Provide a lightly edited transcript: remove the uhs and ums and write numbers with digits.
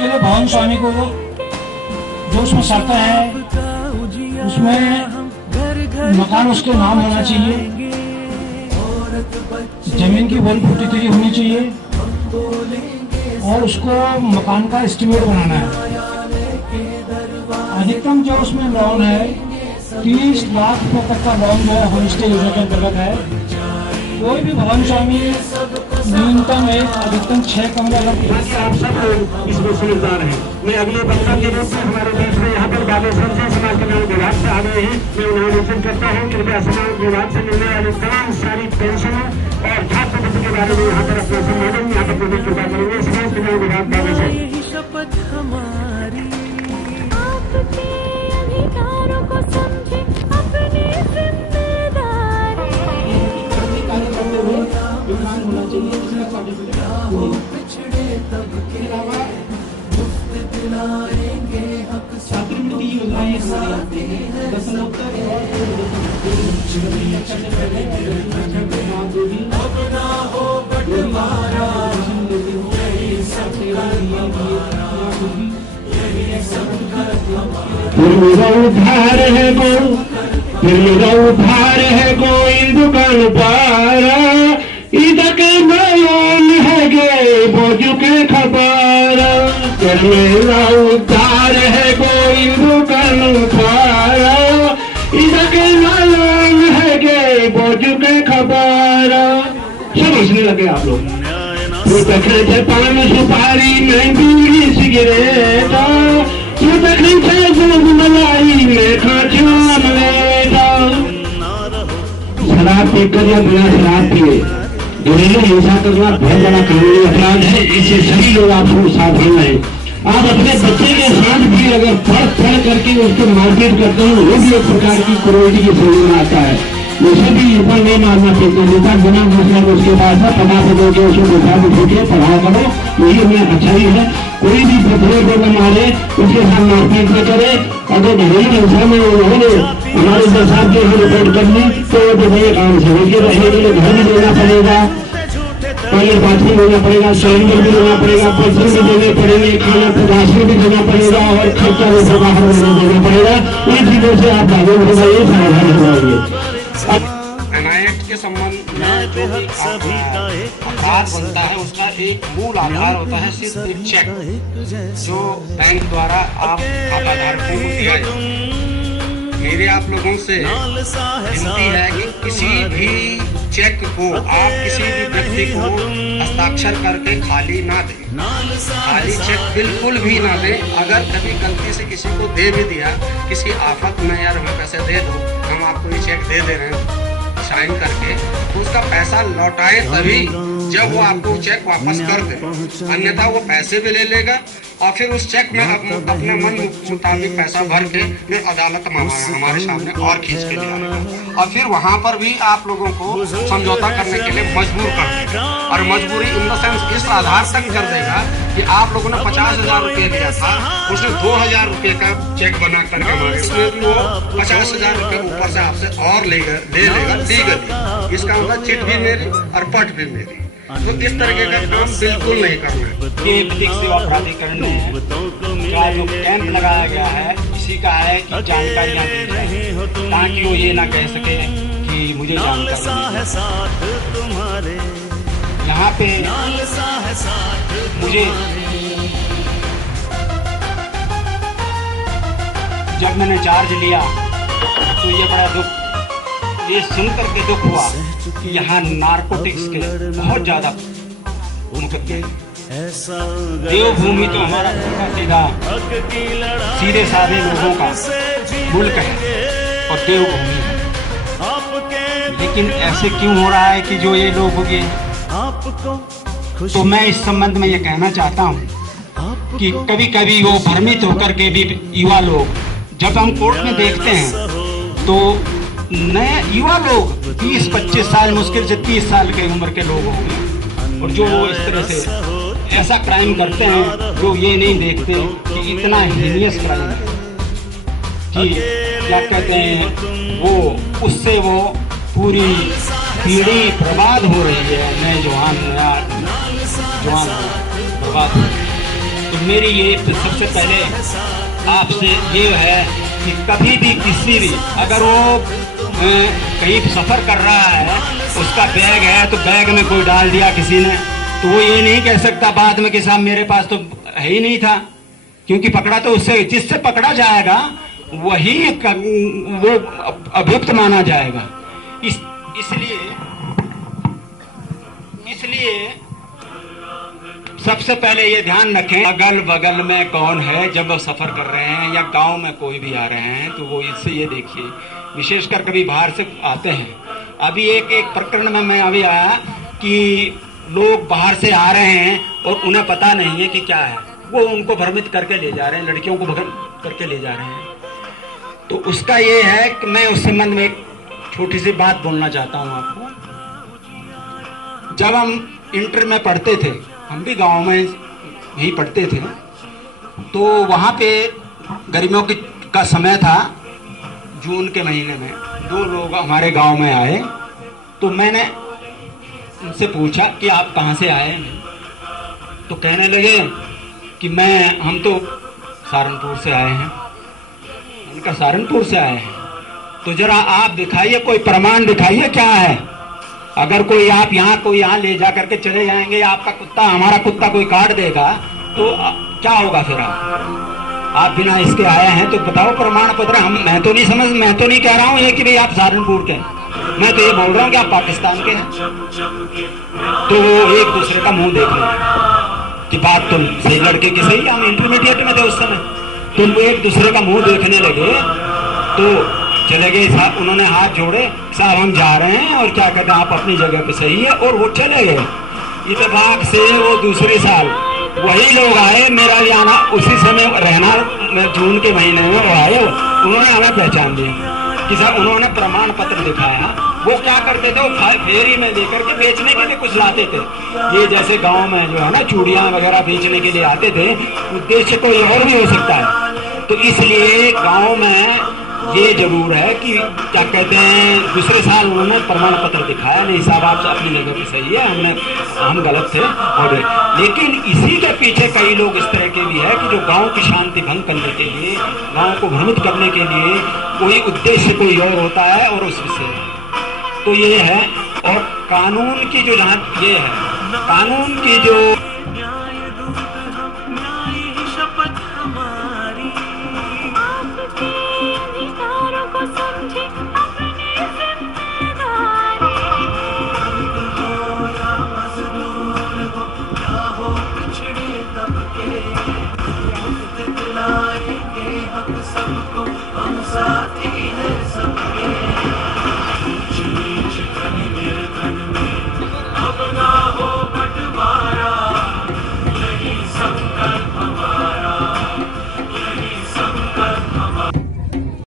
उसके लिए भवन स्वामी को जो उसमें शर्तें हैं, उसमें मकान उसके नाम होना चाहिए, जमीन की 143 होनी चाहिए और उसको मकान का एस्टिमेट बनाना है। अधिकतम जो उसमें लोन है 30 लाख रुपए तक का लोन जो है होम स्टे योजना के अंतर्गत है। कोई भी भवन स्वामी न्यूनतम एक अधिकतम 6 कमरे अगर आप सब लोग इसमें समझदार हैं। मैं अगले वक्ता के रूप में हमारे देश में यहाँ पर बाबा संजय समाज कल्याण विभाग से आ गए हैं। मैं उन्हें आलोचन करता हूँ, कृपया समाज विभाग से मिलने वाली तमाम सारी पेंशनों और छात्रवृत्ति के बारे में यहाँ पर अपना संबोधन यहाँ पर प्रदेश कृपा करेंगे। समाज कल्याण विभाग बाबा साहब। शपथ हमारी आपके अधिकारों को समझे अपनी जिम्मेदारी। होना चाहिए जिसका सर्टिफिकेट पिछड़े तबके मुफ्त दिलाएंगे हक छात्रवृत्ति योजनाएं अब ना हो बंटवारा, यही संकल्प हमारा, यही संकल्प हमारा। फिर मेरा उद्धार है गो, फिर मेरा उद्धार है गोविंद दुकान पारा, इधर के मालूम है गे बोझ के खबर। फिर मेरा उद्धार है गोविंद दुकान पारा, इधर के मालूम है गे बोझ के खबर। सब हंसने लगे आप लोग। तू तकने थे पान सुपारी में बीड़ी सिगरेट, तू तकने थे दूध मलाई में खाचा मलेटा। शराब पीकर या बिना शराब पिए घरेलू हिंसा करना बहुत बड़ा कानूनी अपराध है। इससे सभी लोग आपको सावधान रहें। आप अपने बच्चे के साथ भी अगर पढ़ करके उसको मारपीट करते हैं, वो भी एक प्रकार की क्रूरता की श्रेणी में आता है। उसे भी ऊपर नहीं मारना चाहिए। नेता बिना दूसरा उसके पास है, पता दो के उसको बुझा बुझे पढ़ा करो, यही हमें अच्छाई है। कोई भी बच्चे को न मारे, उसके साथ मारपीट न करे। अगर घरेलू हिंसा में उन्होंने हमारे साथ जो रिपोर्ट कर ली तो वो ये काम से उसके रहने के लिए घर भी देना पड़ेगा, पहले बाथरूम देना पड़ेगा, सिलेंडर भी देना पड़ेगा, पैसे भी देने पड़ेंगे, खाना राशन भी देना पड़ेगा और खर्चा भी बाहर देना पड़ेगा। इन चीजों से आप जागरूक होगा, ये सावधान होंगे। एनआईएक्ट के संबंध में जो भी अपराध बनता है उसका एक मूल आधार होता है सिर्फ एक चेक, जो बैंक द्वारा आप खाताधारकों को दिया जाए। मेरे आप लोगों से विनती है कि किसी भी चेक को आप किसी भी व्यक्ति को हस्ताक्षर करके खाली ना दें, खाली चेक बिल्कुल भी ना दें। अगर कभी गलती से किसी को दे भी दिया, किसी आफत में यार हमें पैसे दे दो, हम आपको ये चेक दे दे रहे हैं साइन करके, तो उसका पैसा लौटाए तभी जब वो आपको चेक वापस कर दे, अन्यथा वो पैसे भी ले लेगा और फिर उस चेक में अपने मन मुताबिक पैसा भर के फिर अदालत में हमारे सामने और खींच के ले आएगा और फिर वहाँ पर भी आप लोगों को समझौता करने के लिए मजबूर कर देगा। और मजबूरी इन द सेंस इस आधार तक कर देगा कि आप लोगों ने 50,000 रुपये दिया था, उसने 2,000 रुपये का चेक बना करके हमारे इसमें भी वो 50,000 रुपये ऊपर से आपसे और ले लेगा लीगली। इसका मतलब चिट भी मेरी और पट भी मेरी। तो इस तरीके का काम बिल्कुल नहीं करना है। ये विधिक सेवा प्राधिकरण में का जो कैंप लगाया गया है, इसी का है कि जानकारियाँ दी जाए ताकि वो ये ना कह सके कि मुझे जानकारी नहीं। यहाँ पे मुझे जब मैंने चार्ज लिया तो ये बड़ा दुख, ये सुनकर के दुख हुआ कि यहाँ नारकोटिक्स के बहुत ज्यादा मुकदमे। देवभूमि तो हमारा सीधा सीधे साधे लोगों का मुल्क है और देवभूमि है, लेकिन ऐसे क्यों हो रहा है कि जो ये लोग हो गए। तो मैं इस संबंध में ये कहना चाहता हूँ कि कभी कभी वो भ्रमित होकर के भी युवा लोग, जब हम कोर्ट में देखते हैं तो नए युवा लोग 20-25 साल, मुश्किल से 30 साल की उम्र के लोग होंगे, और जो वो इस तरह से ऐसा क्राइम करते हैं जो ये नहीं देखते कि इतना हीनियस क्राइम है कि क्या कहते हैं वो, उससे वो पूरी पीढ़ी बर्बाद हो रही है। नए जवान बर्बाद हो रही है। तो मेरी ये सबसे पहले आपसे ये है कि कभी भी किसी भी अगर वो कहीं सफ़र कर रहा है, उसका बैग है तो बैग में कोई डाल दिया किसी ने, तो वो ये नहीं कह सकता बाद में कि साहब मेरे पास तो है ही नहीं था, क्योंकि पकड़ा तो उससे, जिससे पकड़ा जाएगा वही वो अभियुक्त माना जाएगा। इसलिए सबसे पहले ये ध्यान रखें, अगल बगल में कौन है जब सफर कर रहे हैं या गांव में कोई भी आ रहे हैं तो वो इससे ये देखिए, विशेषकर कभी बाहर से आते हैं। अभी एक प्रकरण में मैं अभी आया कि लोग बाहर से आ रहे हैं और उन्हें पता नहीं है कि क्या है, वो उनको भ्रमित करके ले जा रहे हैं, लड़कियों को भ्रमित करके ले जा रहे हैं। तो उसका ये है कि मैं उस संबंध में एक छोटी सी बात बोलना चाहता हूँ आपको। जब हम इंटर में पढ़ते थे, हम भी गांव में ही पढ़ते थे, तो वहाँ पे गर्मियों का समय था, जून के महीने में 2 लोग हमारे गांव में आए। तो मैंने उनसे पूछा कि आप कहाँ से आए हैं, तो कहने लगे कि हम तो सहारनपुर से आए हैं। मैंने कहा सहारनपुर से आए हैं, तो जरा आप दिखाइए, कोई प्रमाण दिखाइए क्या है। अगर कोई आप यहाँ ले जा करके चले जाएंगे, आपका कुत्ता हमारा कुत्ता कोई काट देगा तो क्या होगा फिर? आप बिना इसके आए हैं तो बताओ प्रमाण पत्र। मैं तो नहीं कह रहा हूँ ये कि भाई आप सहारनपुर के, मैं तो ये बोल रहा हूँ कि आप पाकिस्तान के हैं। तो वो एक दूसरे का मुंह देख रहे कि बात तो सही, लड़के की सही, हम इंटरमीडिएट में थे उस समय, तो वो एक दूसरे का मुंह देखने लगे। तो चले गए साहब, उन्होंने हाथ जोड़े, साहब हम जा रहे हैं और क्या कहते हैं आप अपनी जगह पे सही है, और वो चले गए। इत्तेफाक से वो दूसरे साल वही लोग आए, मेरा भी आना उसी समय रहना, जून के महीने में वो आए, उन्होंने हमें पहचान लिया कि साहब, उन्होंने प्रमाण पत्र दिखाया। वो क्या करते थे, वो फेरी में लेकर के बेचने के लिए कुछ लाते थे। ये जैसे गांव में जो है ना चूड़ियां वगैरह बेचने के लिए आते थे, उद्देश्य कोई और भी हो सकता है। तो इसलिए गांव में ये जरूर है कि क्या कहते हैं, दूसरे साल उन्होंने प्रमाण पत्र दिखाया, नहीं साहब आप अपनी जगह पे सही है, हम गलत थे। और लेकिन इसी के पीछे कई लोग इस तरह के भी है कि जो गांव की शांति भंग करने के लिए, गांव को भ्रमित करने के लिए कोई उद्देश्य कोई और होता है और उस विषय तो ये है। और कानून की जो जहाँ ये है, कानून की जो